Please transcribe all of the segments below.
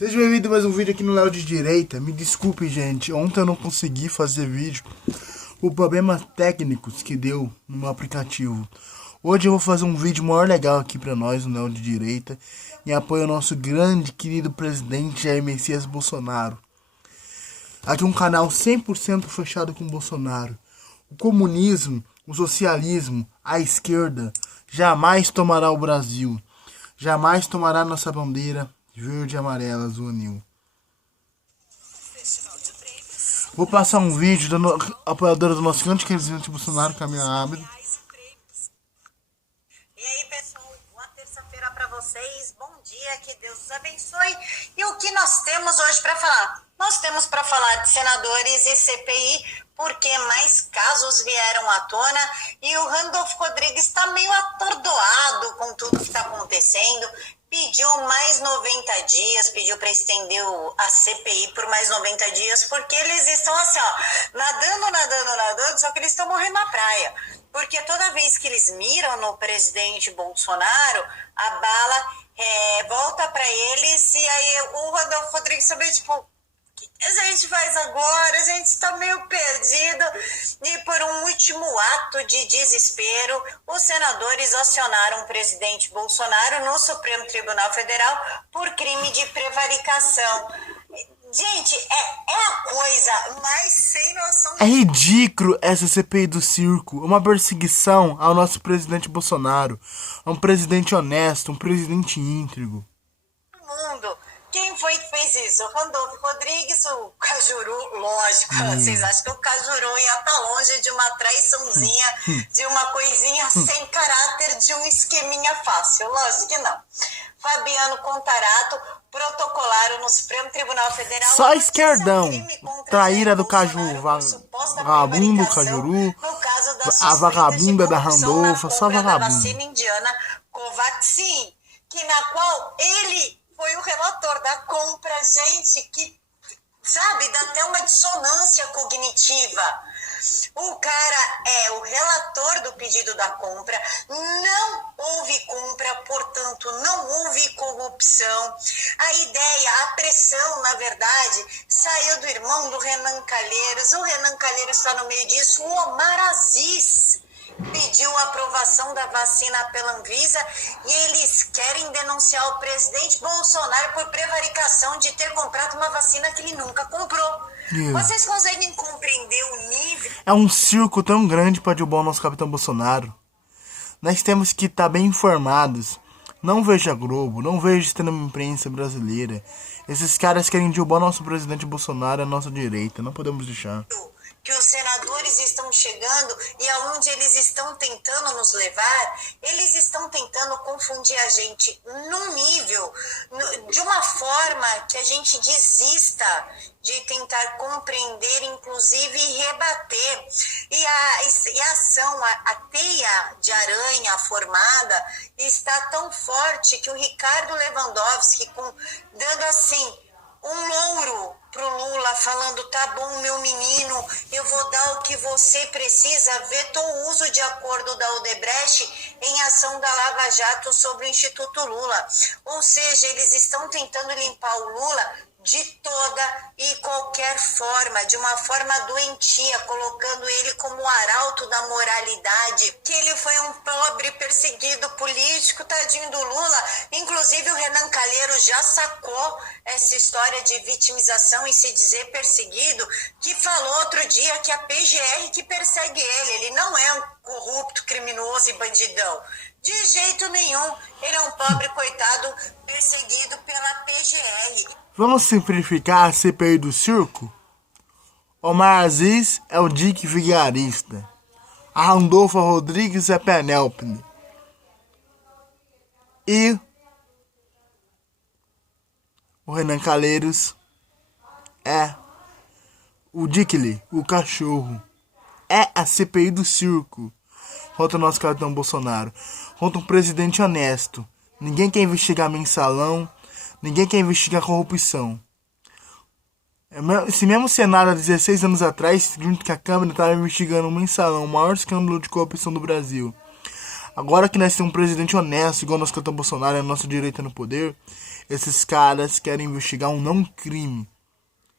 Seja bem-vindo a mais um vídeo aqui no Léo de Direita. Me desculpe, gente, ontem eu não consegui fazer vídeo por problemas técnicos que deu no meu aplicativo. Hoje eu vou fazer um vídeo maior legal aqui pra nós no Léo de Direita, em apoio ao nosso grande querido presidente Jair Messias Bolsonaro. Aqui um canal 100% fechado com Bolsonaro. O comunismo, o socialismo, a esquerda jamais tomará o Brasil. Jamais tomará nossa bandeira verde, amarela, azul, anil. Vou passar um vídeo da apoiadora do nosso grande presidente Bolsonaro, Camila Abdo. E aí, pessoal, boa terça-feira para vocês. Bom dia, que Deus os abençoe. E o que nós temos hoje para falar? Nós temos para falar de senadores e CPI, porque mais casos vieram à tona e o Randolfo Rodrigues está meio atordoado com tudo que está acontecendo. Pediu mais 90 dias, pediu para estender a CPI por mais 90 dias, porque eles estão assim, ó, nadando, só que eles estão morrendo na praia. Porque toda vez que eles miram no presidente Bolsonaro, a bala volta para eles, e aí o Randolfo Rodrigues também, tipo, o que a gente faz agora? A gente está meio perdido. E por um último ato de desespero, os senadores acionaram o presidente Bolsonaro no Supremo Tribunal Federal por crime de prevaricação. Gente, é a coisa mais sem noção. É ridículo essa CPI do circo. É uma perseguição ao nosso presidente Bolsonaro. É um presidente honesto, um presidente íntegro. Mundo. Quem foi que fez isso? O Randolfo Rodrigues, o Cajuru, lógico. Vocês acham que o Cajuru ia estar longe de uma traiçãozinha, de uma coisinha sem caráter, de um esqueminha fácil? Lógico que não. Fabiano Contarato protocolaram no Supremo Tribunal Federal. Só esquerdão. Traíra do Caju, vagabundo do Cajuru, a vagabunda da Randolfa, só vagabunda. Vacina indiana Covaxin, na qual ele foi o relator da compra, gente, que, sabe, dá até uma dissonância cognitiva. O cara é o relator do pedido da compra, não houve compra, portanto, não houve corrupção. A ideia, a pressão, na verdade, saiu do irmão do Renan Calheiros. O Renan Calheiros está no meio disso, o Omar Aziz pediu a aprovação da vacina pela Anvisa e eles querem denunciar o presidente Bolsonaro por prevaricação de ter comprado uma vacina que ele nunca comprou. Vocês conseguem compreender o nível? É um circo tão grande para derrubar o nosso capitão Bolsonaro. Nós temos que estar bem informados. Não veja Globo, não veja extrema imprensa brasileira. Esses caras querem derrubar o nosso presidente Bolsonaro à nossa direita. Não podemos deixar. Que os senadores estão chegando e aonde eles estão tentando nos levar, eles estão tentando confundir a gente num nível, de uma forma que a gente desista de tentar compreender, inclusive, e rebater. E a ação, a teia de aranha formada está tão forte que o Ricardo Lewandowski, dando assim um louro pro Lula, falando, tá bom, meu menino, eu vou dar o que você precisa, vetou o uso de acordo da Odebrecht em ação da Lava Jato sobre o Instituto Lula. Ou seja, eles estão tentando limpar o Lula de toda e qualquer forma, de uma forma doentia, colocando ele como arauto da moralidade, que ele foi um pobre perseguido político, tadinho do Lula. Inclusive o Renan Calheiros já sacou essa história de vitimização e se dizer perseguido, que falou outro dia que a PGR que persegue ele não é um corrupto, criminoso e bandidão. De jeito nenhum, ele é um pobre coitado perseguido pela PGR. Vamos simplificar a CPI do circo? Omar Aziz é o Dick Vigarista. A Randolfo Rodrigues é Penélope. E o Renan Calheiros é o Dickly, o cachorro. É a CPI do circo. Contra o nosso capitão Bolsonaro. Contra um presidente honesto. Ninguém quer investigar mensalão. Ninguém quer investigar corrupção. Esse mesmo Senado, há 16 anos atrás, junto com a Câmara, estava investigando o mensalão, o maior escândalo de corrupção do Brasil. Agora que nós temos um presidente honesto, igual nós cantamos Bolsonaro, é a nossa direita no poder, esses caras querem investigar um não crime.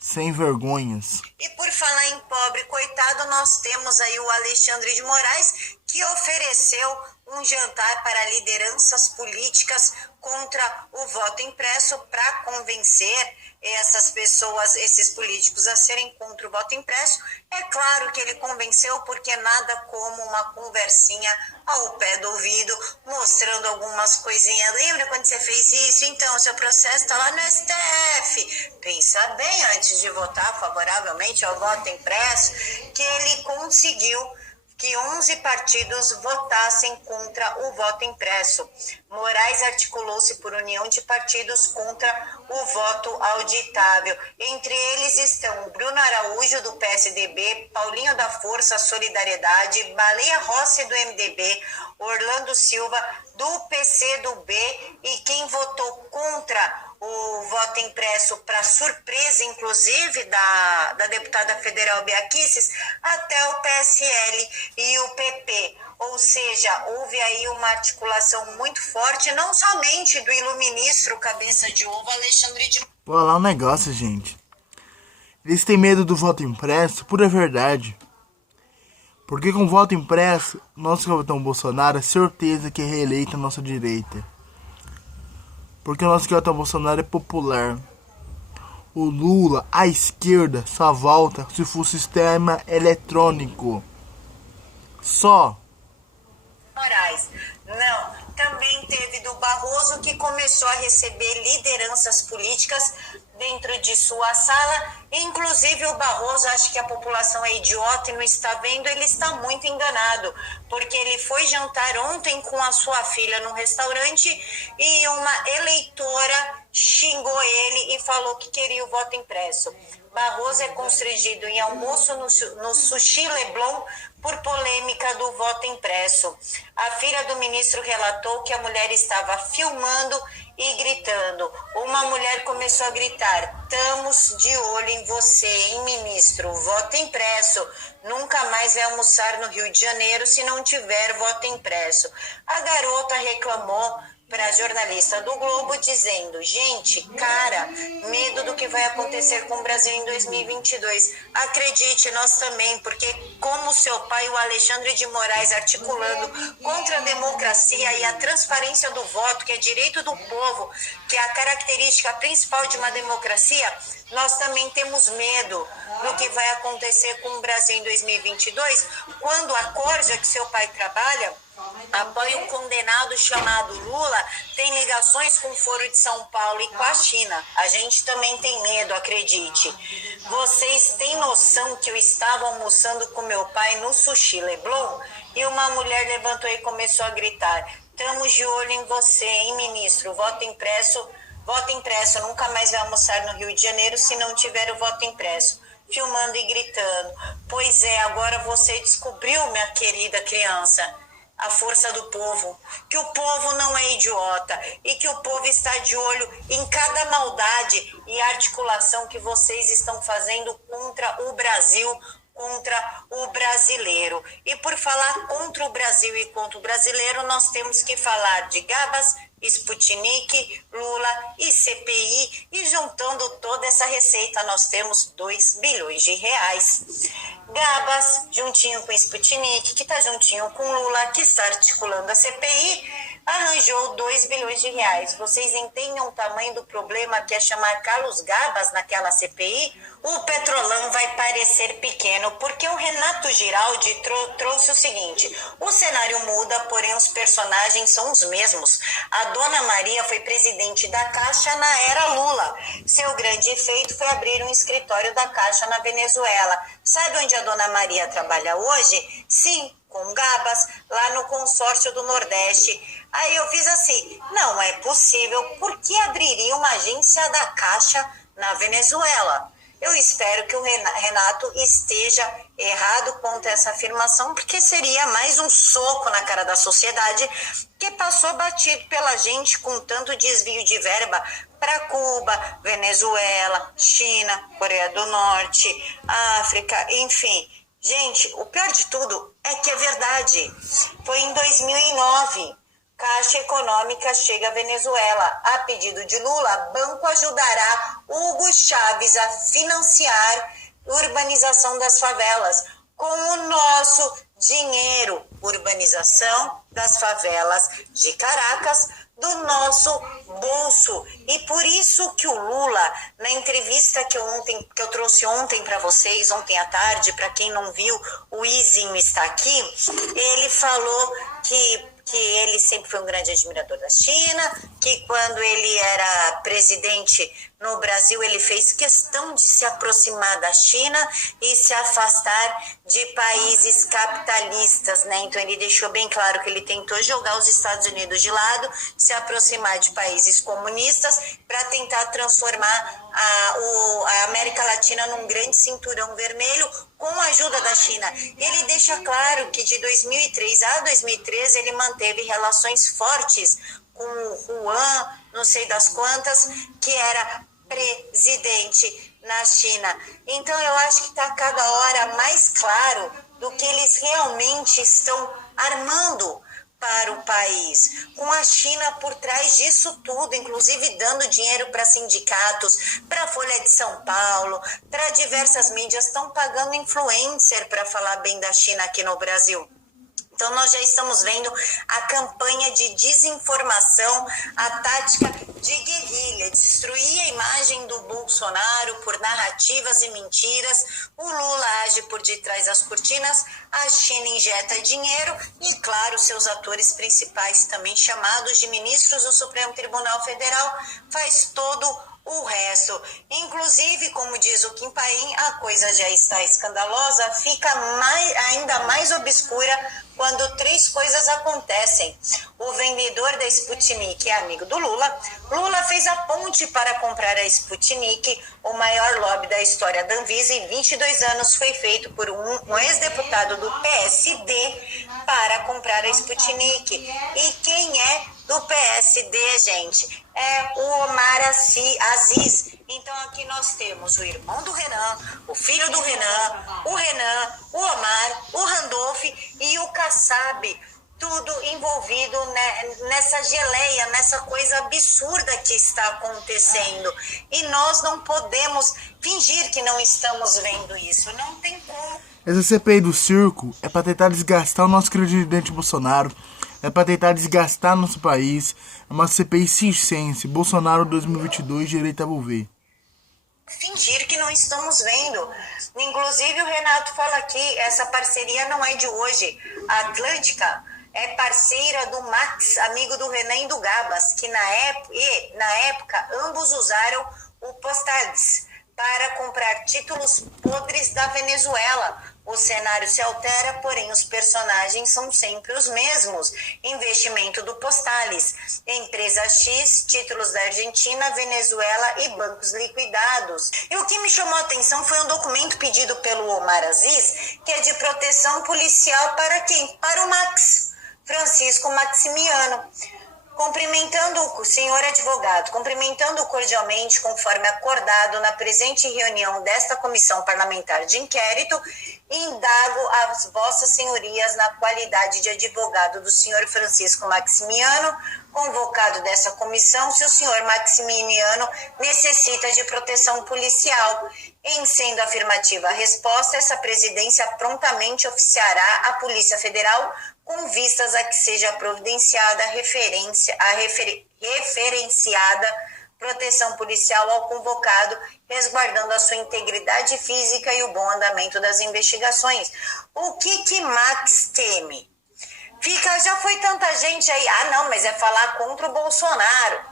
Sem vergonhas. E por falar em pobre coitado, nós temos aí o Alexandre de Moraes, que ofereceu um jantar para lideranças políticas contra o voto impresso para convencer essas pessoas, esses políticos a serem contra o voto impresso. É claro que ele convenceu, porque nada como uma conversinha ao pé do ouvido, mostrando algumas coisinhas. Lembra quando você fez isso? Então, seu processo está lá no STF. Pensa bem antes de votar favoravelmente ao voto impresso, que ele conseguiu que 11 partidos votassem contra o voto impresso. Moraes articulou-se por união de partidos contra o voto auditável. Entre eles estão Bruno Araújo, do PSDB, Paulinho da Força Solidariedade, Baleia Rossi, do MDB, Orlando Silva, do PCdoB, e quem votou contra o voto impresso, para surpresa, inclusive, da deputada federal Bia Kicis, até o PSL e o PP. Ou seja, houve aí uma articulação muito forte, não somente do iluministro cabeça de ovo Alexandre de... Vou falar um negócio, gente. Eles têm medo do voto impresso, pura verdade. Porque com o voto impresso, nós que votamos Bolsonaro, é certeza que é reeleita a nossa direita. Porque o nosso candidato Bolsonaro é popular. O Lula, a esquerda, só volta se for sistema eletrônico. Só. Moraes. Não. Também teve do Barroso, que começou a receber lideranças políticas dentro de sua sala. Inclusive o Barroso, acho que a população é idiota e não está vendo, ele está muito enganado, porque ele foi jantar ontem com a sua filha num restaurante e uma eleitora xingou ele e falou que queria o voto impresso. Barroso é constrangido em almoço no Sushi Leblon por polêmica do voto impresso. A filha do ministro relatou que a mulher estava filmando e gritando. Uma mulher começou a gritar: "Estamos de olho em você, hein, ministro? Voto impresso. Nunca mais vai almoçar no Rio de Janeiro se não tiver voto impresso." A garota reclamou para a jornalista do Globo, dizendo: "Gente, cara, medo do que vai acontecer com o Brasil em 2022. Acredite, nós também, porque como seu pai, o Alexandre de Moraes, articulando contra a democracia e a transparência do voto, que é direito do povo, que é a característica principal de uma democracia, nós também temos medo do que vai acontecer com o Brasil em 2022, quando a Corja, que seu pai trabalha, apoia um condenado chamado Lula, tem ligações com o Foro de São Paulo e com a China. A gente também tem medo, acredite. Vocês têm noção que eu estava almoçando com meu pai no Sushi Leblon e uma mulher levantou e começou a gritar: "Estamos de olho em você, hein, ministro? Voto impresso, nunca mais vai almoçar no Rio de Janeiro se não tiver o voto impresso." Filmando e gritando. Pois é, agora você descobriu, minha querida criança, a força do povo, que o povo não é idiota e que o povo está de olho em cada maldade e articulação que vocês estão fazendo contra o Brasil, contra o brasileiro. E por falar contra o Brasil e contra o brasileiro, nós temos que falar de Gabas, Sputnik, Lula e CPI, e juntando toda essa receita nós temos 2 bilhões de reais. Gabas, juntinho com Sputnik, que está juntinho com Lula, que está articulando a CPI, arranjou 2 bilhões de reais. Vocês entendem o tamanho do problema que é chamar Carlos Gabas naquela CPI? O Petrolão vai parecer pequeno, porque o Renato Giraldi trouxe o seguinte: o cenário muda, porém os personagens são os mesmos. A Dona Maria foi presidente da Caixa na era Lula. Seu grande feito foi abrir um escritório da Caixa na Venezuela. Sabe onde a Dona Maria trabalha hoje? Sim, com Gabas, lá no consórcio do Nordeste. Aí eu fiz assim: não é possível, por que abriria uma agência da Caixa na Venezuela? Eu espero que o Renato esteja errado quanto a essa afirmação, porque seria mais um soco na cara da sociedade que passou batido pela gente com tanto desvio de verba para Cuba, Venezuela, China, Coreia do Norte, África, enfim. Gente, o pior de tudo é que é verdade. Foi em 2009. Caixa Econômica chega à Venezuela. A pedido de Lula, banco ajudará Hugo Chávez a financiar urbanização das favelas com o nosso dinheiro. Urbanização das favelas de Caracas, do nosso bolso. E por isso que o Lula, na entrevista que eu trouxe ontem para vocês, ontem à tarde, para quem não viu, o Izinho está aqui, ele falou que ele sempre foi um grande admirador da China, que quando ele era presidente no Brasil, ele fez questão de se aproximar da China e se afastar de países capitalistas, né? Então ele deixou bem claro que ele tentou jogar os Estados Unidos de lado, se aproximar de países comunistas para tentar transformar a América Latina num grande cinturão vermelho com a ajuda da China. Ele deixa claro que de 2003 a 2013 ele manteve relações fortes com o Juan, não sei das quantas, que era presidente na China. Então eu acho que está cada hora mais claro do que eles realmente estão armando para o país, com a China por trás disso tudo, inclusive dando dinheiro para sindicatos, para a Folha de São Paulo, para diversas mídias, estão pagando influencer para falar bem da China aqui no Brasil. Então, nós já estamos vendo a campanha de desinformação, a tática de guerrilha, destruir a imagem do Bolsonaro por narrativas e mentiras. O Lula age por detrás das cortinas, a China injeta dinheiro e, claro, seus atores principais, também chamados de ministros do Supremo Tribunal Federal, faz todo o resto. Inclusive, como diz o Kim Paim, a coisa já está escandalosa, fica ainda mais obscura quando três coisas acontecem. O vendedor da Sputnik é amigo do Lula. Lula fez a ponte para comprar a Sputnik, o maior lobby da história da Anvisa, em 22 anos foi feito por um ex-deputado do PSD para comprar a Sputnik. E quem é do PSD, gente? É o Omar Aziz. Então aqui nós temos o irmão do Renan, o filho do Renan, o Omar, o Randolph e o Kassab, tudo envolvido nessa geleia, nessa coisa absurda que está acontecendo. E nós não podemos fingir que não estamos vendo isso, não tem como. Essa CPI do circo é para tentar desgastar o nosso presidente Bolsonaro, é para tentar desgastar nosso país. É uma CPI circense, Bolsonaro 2022, direita a volver. Fingir que não estamos vendo. Inclusive o Renato fala aqui, essa parceria não é de hoje. A Atlântica é parceira do Max, amigo do Renan e do Gabas, que na época ambos usaram o Postales para comprar títulos podres da Venezuela. O cenário se altera, porém os personagens são sempre os mesmos. Investimento do Postales, empresa X, títulos da Argentina, Venezuela e bancos liquidados. E o que me chamou a atenção foi um documento pedido pelo Omar Aziz, que é de proteção policial para quem? Para o Max, Francisco Maximiano. Cumprimentando o senhor advogado, cumprimentando cordialmente, conforme acordado na presente reunião desta comissão parlamentar de inquérito, indago às vossas senhorias na qualidade de advogado do senhor Francisco Maximiano, convocado dessa comissão, se o senhor Maximiano necessita de proteção policial. Em sendo afirmativa a resposta, essa presidência prontamente oficiará a Polícia Federal com vistas a que seja providenciada referenciada proteção policial ao convocado, resguardando a sua integridade física e o bom andamento das investigações. O que Max teme? Já foi tanta gente aí, não, mas é falar contra o Bolsonaro.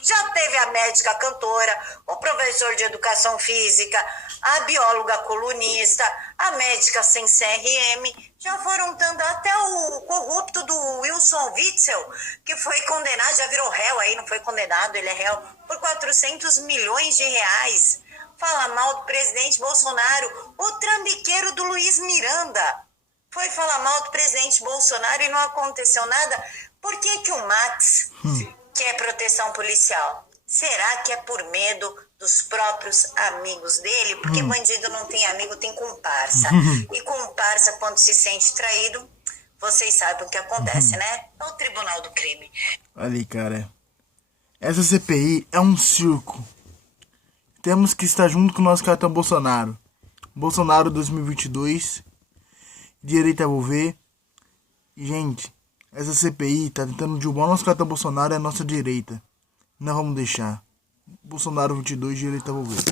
Já teve a médica cantora, o professor de educação física, a bióloga colunista, a médica sem CRM, já foram tanto, até o corrupto do Wilson Witzel, que foi condenado, já virou réu aí, não foi condenado, ele é réu, por 400 milhões de reais. Fala mal do presidente Bolsonaro. O trambiqueiro do Luiz Miranda foi falar mal do presidente Bolsonaro e não aconteceu nada. Por que o Max quer proteção policial? Será que é por medo dos próprios amigos dele, porque bandido não tem amigo, tem comparsa. E comparsa, quando se sente traído, vocês sabem o que acontece, né? É o tribunal do crime. Ali, cara. Essa CPI é um circo. Temos que estar junto com o nosso cartão Bolsonaro. Bolsonaro 2022. Direita vou ver. Gente, essa CPI tá tentando derrubar o nosso cartão Bolsonaro e a nossa direita. Não vamos deixar. Bolsonaro 22, direita vou ver.